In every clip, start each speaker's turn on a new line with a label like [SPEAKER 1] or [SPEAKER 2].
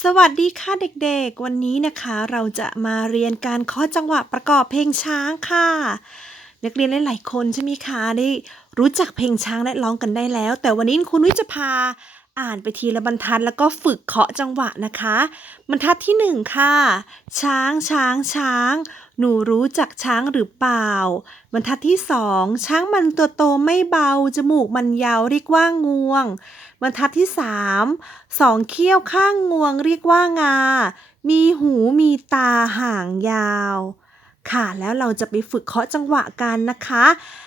[SPEAKER 1] สวัสดีค่ะเด็กๆ วันนี้นะคะเราจะมาเรียนการเคาะจังหวะประกอบเพลงช้างค่ะ นักเรียนหลายๆคนใช่ไหมคะได้รู้จักเพลงช้างและร้องกันได้แล้ว แต่วันนี้คุณวิจะพา อ่านไปทีละบรรทัดแล้วก็ฝึกเคาะจังหวะนะคะ บรรทัดที่หนึ่งค่ะ ช้างช้างช้าง หนูรู้จักช้างหรือเปล่า บรรทัดที่สองช้างมันตัวโตไม่เบา จมูกมันยาวเรียกว่างวง บรรทัดที่สามสองเขี้ยวข้างงวงเรียกว่างา มีหูมีตาห่างยาวค่ะแล้วเราจะไปฝึกเคาะจังหวะกันนะคะ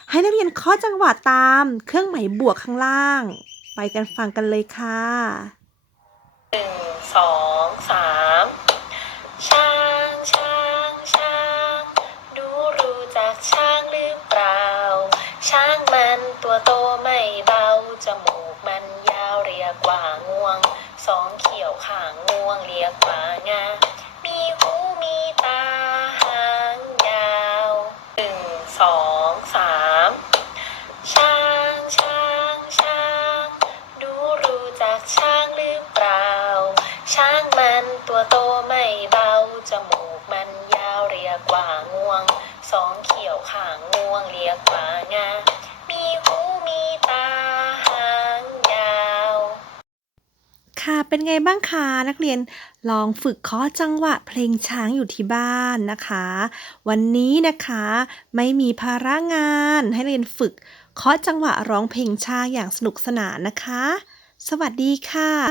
[SPEAKER 1] ให้นักเรียนเคาะจังหวะตามเครื่องหมายบวกข้างล่าง ไปกันฟังกันเลยค่ะ
[SPEAKER 2] หนึ่งสองสามช้างช้างช้างดูรู้จักช้างหรือเปล่า ช้างมันตัวโตไม่เบา จมูกมันยาวเรียกว่างวง สองเขียวขางงวงเรียกว่างา มีหูมีตาหางยาวหนึ่งสอง ช้างมันตัวโตไม่เบา จมูกมันยาวเรียกว่างวง สองเขียวข้างงวงเรียกว่างา มีหูมีตาหางยาว
[SPEAKER 1] ค่ะเป็นไงบ้างคะนักเรียนลองฝึกเคาะจังหวะเพลงช้างอยู่ที่บ้านนะคะ วันนี้นะคะไม่มีภาระงานให้เรียนฝึกเคาะจังหวะร้องเพลงช้างอย่างสนุกสนานนะคะ สวัสดีค่ะ